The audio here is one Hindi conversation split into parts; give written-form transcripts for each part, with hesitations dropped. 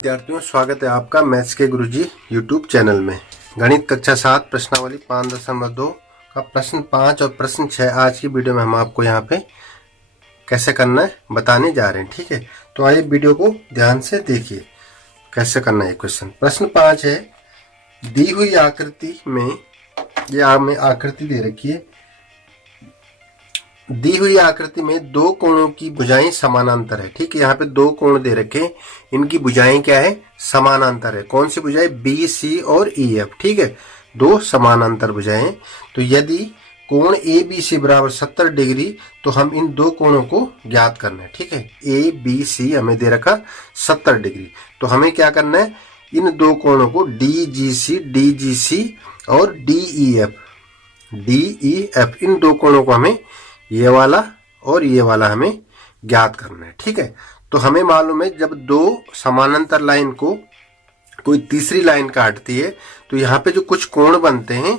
विद्यार्थियों, स्वागत है आपका मैथ्स के गुरुजी यूट्यूब चैनल में। गणित कक्षा 7 प्रश्नावली 5.2 का प्रश्न 5 और प्रश्न 6 आज की वीडियो में हम आपको यहाँ पे कैसे करना है बताने जा रहे हैं। ठीक है, तो आइए वीडियो को ध्यान से देखिए कैसे करना है क्वेश्चन। प्रश्न 5 है, दी हुई आकृति में, ये हमें आकृति दे रखी है, दी हुई आकृति में दो कोणों की भुजाएं समानांतर है। ठीक है, यहाँ पे दो कोण दे रखे हैं, इनकी भुजाएं क्या है, समानांतर है। कौन सी भुजाएं, बी सी और ई एफ। ठीक है, दो समानांतर भुजाएं। तो यदि कोण ए बी सी बराबर 70 डिग्री तो हम इन दो कोणों को ज्ञात करना है। ठीक है, ए बी सी हमें दे रखा 70 डिग्री, तो हमें क्या करना है, इन दो कोणों को डी जी सी और डी ई एफ, इन दो कोणों को हमें, ये वाला और ये वाला हमें ज्ञात करना है। ठीक है, तो हमें मालूम है जब दो समानांतर लाइन को कोई तीसरी लाइन काटती है तो यहाँ पे जो कुछ कोण बनते हैं,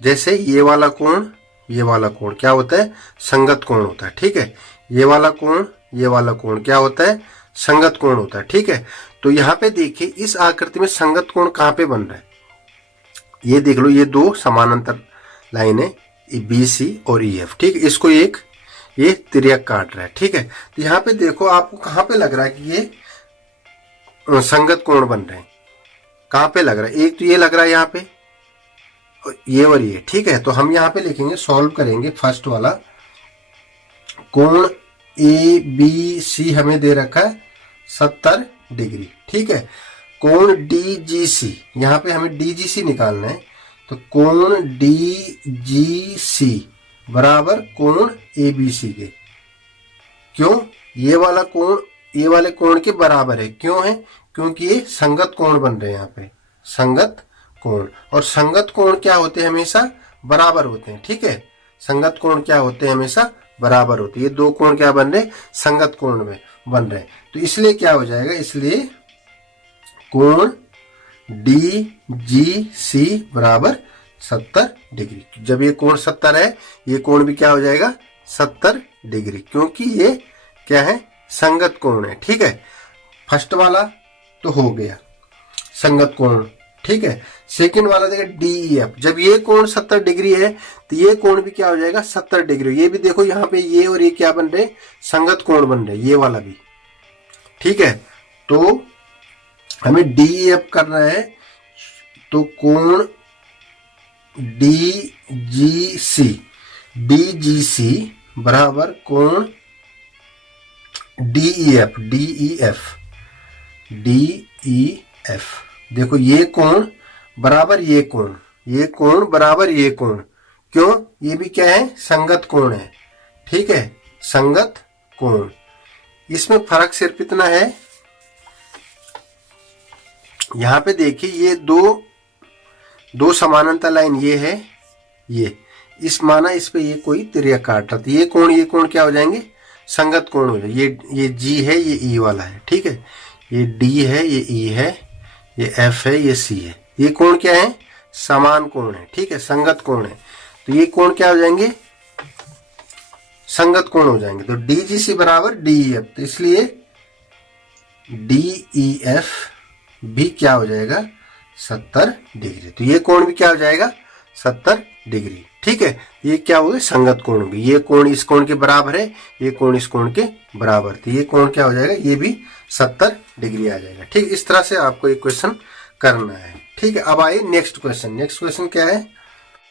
जैसे ये वाला कोण क्या होता है, संगत कोण होता है। ठीक है, ये वाला कोण क्या होता है, संगत कोण होता है। ठीक है, तो यहाँ पे देखिए इस आकृति में संगत कोण कहाँ पे बन रहा है, ये देख लो, ये दो समानांतर लाइन है बी सी और ई एफ। ठीक है, इसको एक ये तिर्यक काट रहा है। ठीक है, तो यहाँ पे देखो आपको कहाँ पे लग रहा है कि ये संगत कोण बन रहे हैं, कहाँ पे लग रहा है, एक तो ये लग रहा है यहाँ पे, ये और ये। ठीक है, तो हम यहाँ पे लिखेंगे, सॉल्व करेंगे। फर्स्ट वाला कोण ए बी सी हमें दे रखा है 70 डिग्री। ठीक है, कोण डी जी सी, यहाँ पे हमें डी जी सी निकालना है, तो कोण डी जी सी बराबर कोण ए बी सी के। क्यों, ये वाला कोण ये वाले कोण के बराबर है, क्यों है, क्योंकि ये संगत कोण बन रहे हैं यहाँ पे, संगत कोण। और संगत कोण क्या होते हैं, हमेशा बराबर होते हैं। ठीक है, संगत कोण क्या होते हैं, हमेशा बराबर होते हैं। ये दो कोण क्या बन रहे हैं, संगत कोण में बन रहे हैं, तो इसलिए क्या हो जाएगा, इसलिए कोण डी जी सी बराबर 70 डिग्री। जब ये कोण 70 है, ये कोण भी क्या हो जाएगा, 70 डिग्री, क्योंकि ये क्या है, संगत कोण है। ठीक है, फर्स्ट वाला तो हो गया संगत कोण। ठीक है, सेकंड वाला देखिए डी ई एफ, जब ये कोण 70 डिग्री है तो ये कोण भी क्या हो जाएगा, 70 डिग्री। ये भी देखो यहाँ पे ये और ये क्या बन रहे, संगत कोण बन रहे, ये वाला भी। ठीक है, तो हमें डी एफ करना है, तो कोण डी जी सी बराबर कोण डी ई एफ। देखो ये कोण बराबर ये कोण बराबर ये कोण, क्यों, ये भी क्या है, संगत कोण है। ठीक है, संगत कोण। इसमें फर्क सिर्फ इतना है, यहाँ पे देखिए ये दो समानांतर लाइन ये है, ये इस माना इस पे ये कोई तिर्यक काट रहा, तो ये कोण क्या हो जाएंगे, संगत कोण हो जाए। ये जी है, ये ई वाला है। ठीक है, ये डी है, ये ई है, ये एफ है, ये सी है, ये कोण क्या है, समान कोण है। ठीक है, संगत कोण है, तो ये कोण क्या हो जाएंगे, संगत कोण हो जाएंगे। तो डी जी सी बराबर डी ई एफ, तो इसलिए डी ई एफ भी क्या हो जाएगा, 70 डिग्री। तो ये कोण भी क्या हो जाएगा, 70 डिग्री। ठीक है, ये क्या हो गया, संगत कोण भी, ये कोण इस कोण के बराबर है, ये कोण इस कोण के बराबर, तो ये कोण क्या हो जाएगा, ये भी 70 डिग्री आ जाएगा। ठीक, इस तरह से आपको एक क्वेश्चन करना है। ठीक है, अब आइए नेक्स्ट क्वेश्चन क्या है,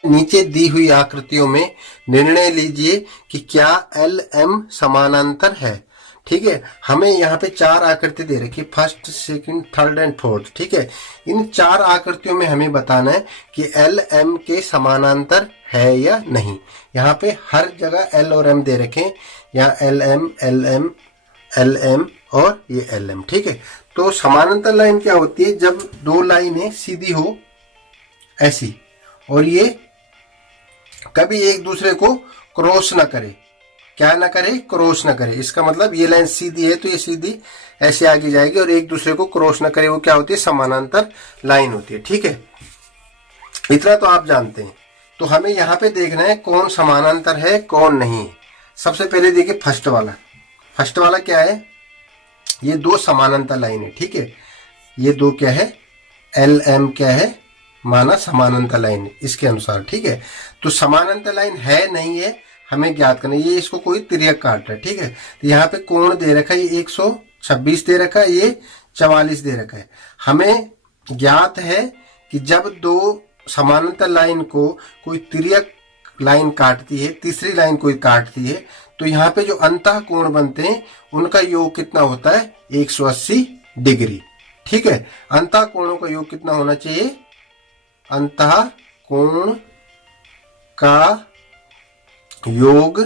नीचे दी हुई आकृतियों में निर्णय लीजिए कि क्या एल एम समानांतर है। ठीक है, हमें यहाँ पे 4 आकृति दे रखी, first second third and fourth. ठीक है, इन 4 आकृतियों में हमें बताना है कि एल एम के समानांतर है या नहीं। यहाँ पे हर जगह एल और एम दे रखे, यहाँ एल एम और ये एल एम। ठीक है, तो समानांतर लाइन क्या होती है, जब दो लाइनें सीधी हो ऐसी, और ये कभी एक दूसरे को क्रॉस ना करे, क्या ना करे, क्रॉस ना करे। इसका मतलब ये लाइन सीधी है तो ये सीधी ऐसे आगे जाएगी, और एक दूसरे को क्रॉस ना करे, वो क्या होती है, समानांतर लाइन होती है। ठीक है, इतना तो आप जानते हैं। तो हमें यहाँ पे देखना है कौन समानांतर है कौन नहीं। सबसे पहले देखिए फर्स्ट वाला क्या है, ये दो समानांतर लाइन है। ठीक है, ये दो क्या है, एल एम क्या है, माना समानांतर लाइन इसके अनुसार। ठीक है, तो समानांतर लाइन है नहीं है हमें ज्ञात करना। ये इसको कोई तिर्यक काट रहा है। ठीक है, तो यहाँ पे कोण दे रखा है, ये 126 दे रखा है, ये 44 दे रखा है। हमें ज्ञात है कि जब दो समानांतर लाइन को कोई तिर्यक लाइन काटती है, तीसरी लाइन कोई काटती है, तो यहाँ पे जो अंतः कोण बनते हैं उनका योग कितना होता है, 180 डिग्री। ठीक है, अंतः कोणों का योग कितना होना चाहिए, अंतः कोण का योग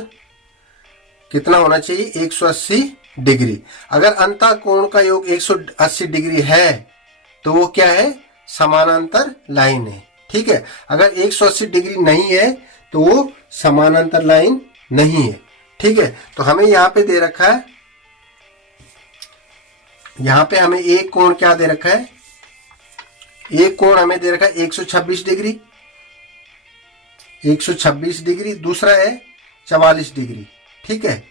कितना होना चाहिए, 180 डिग्री। अगर अंतः कोण का योग 180 डिग्री है तो वो क्या है, समानांतर लाइन है। ठीक है, अगर 180 डिग्री नहीं है तो वो समानांतर लाइन नहीं है। ठीक है, तो हमें यहाँ पे दे रखा है, यहाँ पे हमें एक कोण क्या दे रखा है, एक कोण हमें दे रखा है 126 डिग्री, 126 डिग्री, दूसरा है 44 डिग्री। ठीक है,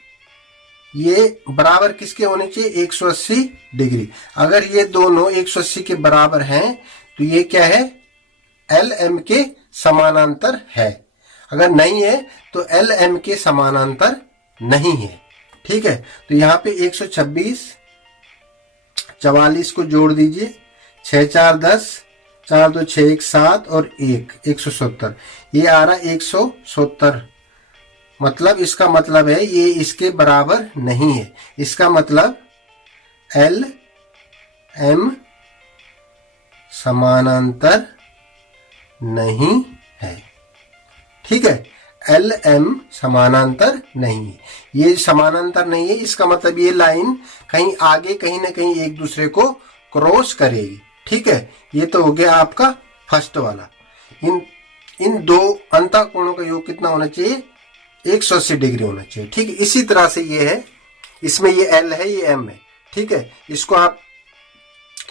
ये बराबर किसके होने चाहिए, 180 डिग्री। अगर ये दोनों 180 के बराबर हैं तो ये क्या है, एल एम के समानांतर है। अगर नहीं है तो एल एम के समानांतर नहीं है। ठीक है, तो यहाँ पे 126 44 को जोड़ दीजिए, 6 4 10, 4 2 6 1 7 और 1 170, ये आ रहा 170। मतलब इसका मतलब है ये इसके बराबर नहीं है। इसका मतलब एल एम समानांतर नहीं है। ठीक है, एल एम समानांतर नहीं है, ये समानांतर नहीं है। इसका मतलब ये लाइन कहीं आगे कहीं ना कहीं एक दूसरे को क्रॉस करेगी। ठीक है, ये तो हो गया आपका फर्स्ट वाला। इन दो अंतः कोणों का योग कितना होना चाहिए, 180 डिग्री होना चाहिए। ठीक है, इसी तरह से ये है, इसमें ये एल है, ये एम है। ठीक है, इसको आप,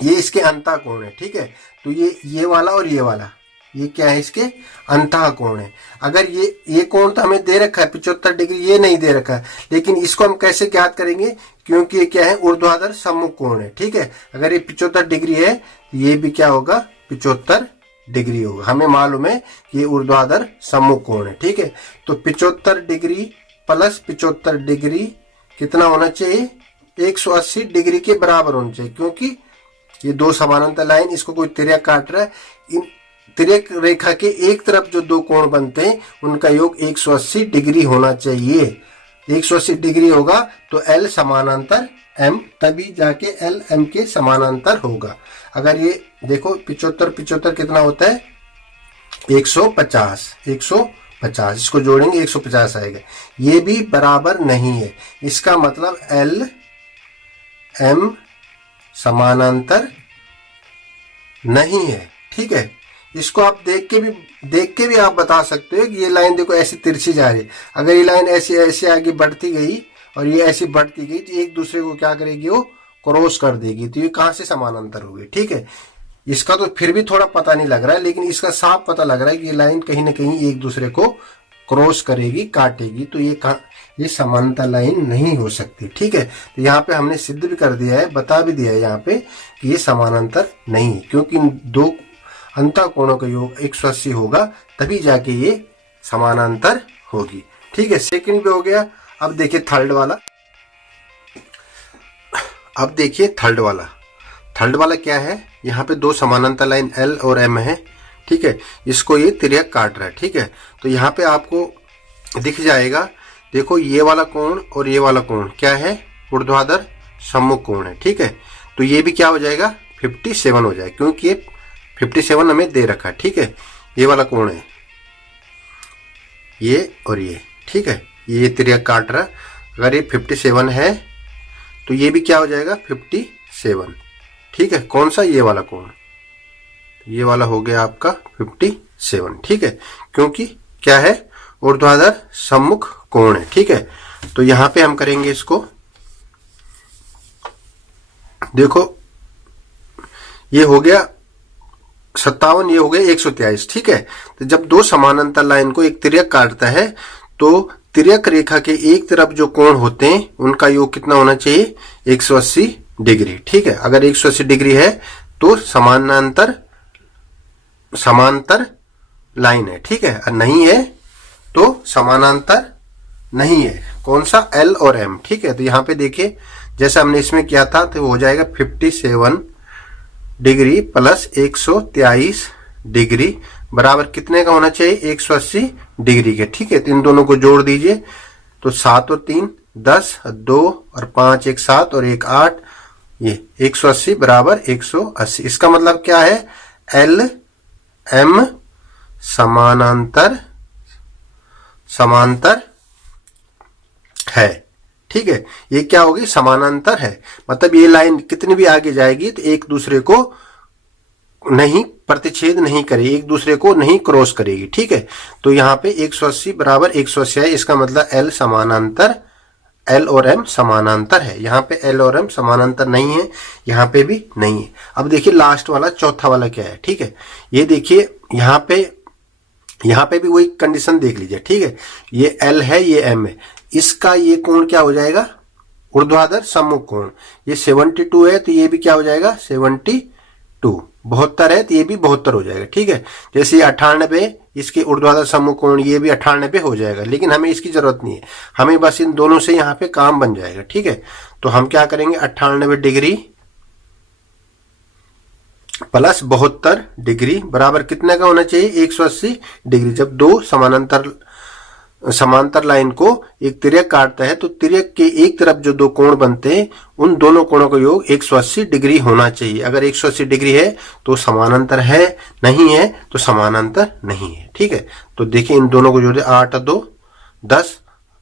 ये इसके अंतः कोण है। ठीक है, तो ये वाला और ये वाला, ये क्या है, इसके अंतः कोण है। अगर ये कोण तो हमें दे रखा है 75 डिग्री, ये नहीं दे रखा है, लेकिन इसको हम कैसे ज्ञात करेंगे, क्योंकि ये क्या है, ऊर्ध्वाधर सम्मुख कोण है। ठीक है, अगर ये 75 डिग्री है तो ये भी क्या होगा, 75 डिग्री होगा। हमें मालूम है कि ये ऊर्ध्वाधर सम्मुख कोण है। ठीक है, तो 75 डिग्री प्लस 75 डिग्री कितना होना चाहिए, 180 डिग्री के बराबर होना चाहिए, क्योंकि ये दो समानांतर लाइन, इसको कोई तिर्यक काट रहा है। इन तिर्यक रेखा के एक तरफ जो दो कोण बनते हैं उनका योग 180 डिग्री होना चाहिए। 180 डिग्री होगा तो एल समानांतर एम, तभी जाके एल एम के समानांतर होगा। अगर ये देखो 75 कितना होता है, 150, 150, इसको जोड़ेंगे 150 आएगा। ये भी बराबर नहीं है, इसका मतलब एल एम समानांतर नहीं है। ठीक है, इसको आप देख के भी आप बता सकते हो कि ये लाइन देखो ऐसी तिरछी जा रही है। अगर ये लाइन ऐसे ऐसे आगे बढ़ती गई और ये ऐसी बढ़ती गई तो एक दूसरे को क्या करेगी, वो क्रॉस कर देगी, तो ये कहां से समानांतर होगी। ठीक है, इसका तो फिर भी थोड़ा पता नहीं लग रहा है, लेकिन इसका साफ पता लग रहा है कि ये लाइन कहीं ना कहीं एक दूसरे को क्रॉस करेगी, काटेगी, तो ये समानांतर लाइन नहीं हो सकती। ठीक है, तो यहाँ पे हमने सिद्ध भी कर दिया है, बता भी दिया है यहाँ पे कि ये समानांतर नहीं है, क्योंकि दो अंतः कोणों का योग 180 होगा, तभी जाके ये समानांतर होगी। ठीक है, सेकंड भी हो गया। अब देखिए थर्ड वाला। अब देखिए थर्ड वाला। थर्ड वाला क्या है, यहाँ पे दो समानांतर लाइन एल और एम है। ठीक है, इसको ये तिर्यक काट रहा है। ठीक है, तो यहाँ पे आपको दिख जाएगा, देखो ये वाला कोण और ये वाला कोण क्या है, ऊर्ध्वाधर सम्मुख कोण है। ठीक है, तो ये भी क्या हो जाएगा, 57 हो जाएगा, क्योंकि ये 57 हमें दे रखा है। ठीक है, ये वाला कोण है, ये और ये। ठीक है, ये तिर्यक काट रहा, अगर ये 57 है तो ये भी क्या हो जाएगा, 57। ठीक है, कौन सा, ये वाला कोण, ये वाला हो गया आपका 57। ठीक है, क्योंकि क्या है, ऊर्ध्वाधर सम्मुख कोण है। ठीक है, तो यहां पे हम करेंगे इसको, देखो ये हो गया 57, ये हो गया 123। ठीक है, तो जब दो समानांतर लाइन को एक तिर्यक काटता है तो तिर्यक रेखा के एक तरफ जो कोण होते हैं उनका योग कितना होना चाहिए, 180 डिग्री। ठीक है, अगर 180 डिग्री है तो समानांतर लाइन है, ठीक है। और नहीं है तो समानांतर नहीं है। कौन सा? L और M, ठीक है। तो यहाँ पे देखिए जैसा हमने इसमें किया था तो हो जाएगा 57 डिग्री प्लस 123 डिग्री बराबर कितने का होना चाहिए? 180 डिग्री के, ठीक है। तो इन दोनों को जोड़ दीजिए तो 7 और 3 10, 2 और 5 एक 7 और एक 8, ये 180 बराबर 180। इसका मतलब क्या है? L M समांतर है, ठीक है। ये क्या होगी? समानांतर है। मतलब ये लाइन कितनी भी आगे जाएगी तो एक दूसरे को नहीं प्रतिच्छेद नहीं करेगी, एक दूसरे को नहीं क्रॉस करेगी, ठीक है। तो यहाँ पे 180 बराबर 180 है। इसका मतलब L और M समानांतर है। यहाँ पे L और M समानांतर नहीं है, यहाँ पे भी नहीं है। अब देखिए लास्ट वाला चौथा वाला क्या है, ठीक है। ये देखिए यहाँ पे भी वही कंडीशन देख लीजिए, ठीक है। ये L है, ये M है। इसका ये कोण क्या हो जाएगा? ऊर्ध्वाधर सम्मुख कोण। ये 72 है तो ये भी क्या हो जाएगा? 72। 72 है तो ये भी 72 हो जाएगा, ठीक है। जैसे 98 इसके ऊर्ध्वाधर सम्मुख कोण, ये भी 98 हो जाएगा। लेकिन हमें इसकी जरूरत नहीं है, हमें बस इन दोनों से यहाँ पे काम बन जाएगा, ठीक है। तो हम क्या करेंगे? 98 डिग्री प्लस 72 डिग्री बराबर कितने का होना चाहिए? 180 डिग्री। जब दो समांतर लाइन को एक तिर्यक काटता है तो तिर्यक के एक तरफ जो दो कोण बनते हैं उन दोनों कोणों का योग 180 डिग्री होना चाहिए। अगर 180 डिग्री है तो समानांतर है, नहीं है तो समानांतर नहीं है, ठीक है। तो देखिए इन दोनों को जोड़े 8 2 10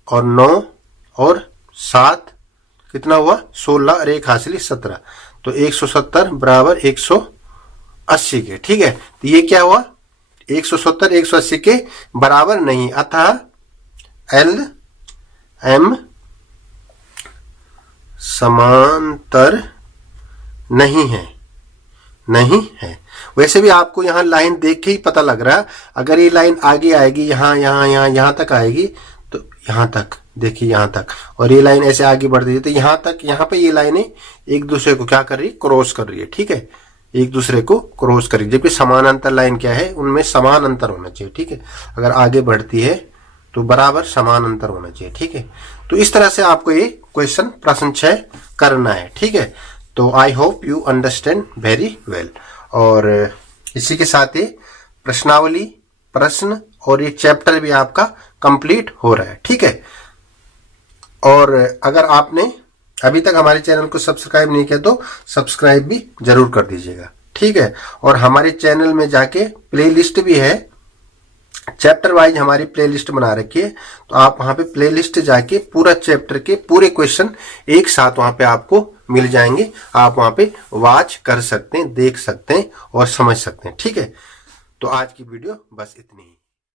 और 9 और 7 कितना हुआ? 16 और एक हासिली 17। तो 170 बराबर 180 के, ठीक है। तो ये क्या हुआ? 170 180 के बराबर नहीं, अतः L M समांतर नहीं है, नहीं है। वैसे भी आपको यहाँ लाइन देख के ही पता लग रहा है। अगर ये लाइन आगे आएगी यहाँ तक आएगी तो यहाँ तक देखिए, यहाँ तक, और ये लाइन ऐसे आगे बढ़ रही है तो यहाँ तक, यहाँ पे ये लाइनें एक दूसरे को क्या कर रही है? क्रॉस कर रही है, ठीक है। एक दूसरे को क्रॉस कर रही है। जबकि समानांतर लाइन क्या है? उनमें समान अंतर होना चाहिए, ठीक है। अगर आगे बढ़ती है तो बराबर समान अंतर होना चाहिए, ठीक है। तो इस तरह से आपको ये क्वेश्चन प्रश्न 6 करना है, ठीक है। तो I hope you understand very well. और इसी के साथ ये प्रश्नावली, प्रश्न और ये चैप्टर भी आपका कंप्लीट हो रहा है, ठीक है। और अगर आपने अभी तक हमारे चैनल को सब्सक्राइब नहीं किया तो सब्सक्राइब भी जरूर कर दीजिएगा, ठीक है। और हमारे चैनल में जाके प्लेलिस्ट भी है, चैप्टर वाइज हमारी प्लेलिस्ट बना रखी है। तो आप वहां पे प्लेलिस्ट जाके पूरा चैप्टर के पूरे क्वेश्चन एक साथ वहां पे आपको मिल जाएंगे। आप वहां पे वॉच कर सकते हैं, देख सकते हैं और समझ सकते हैं, ठीक है। तो आज की वीडियो बस इतनी ही।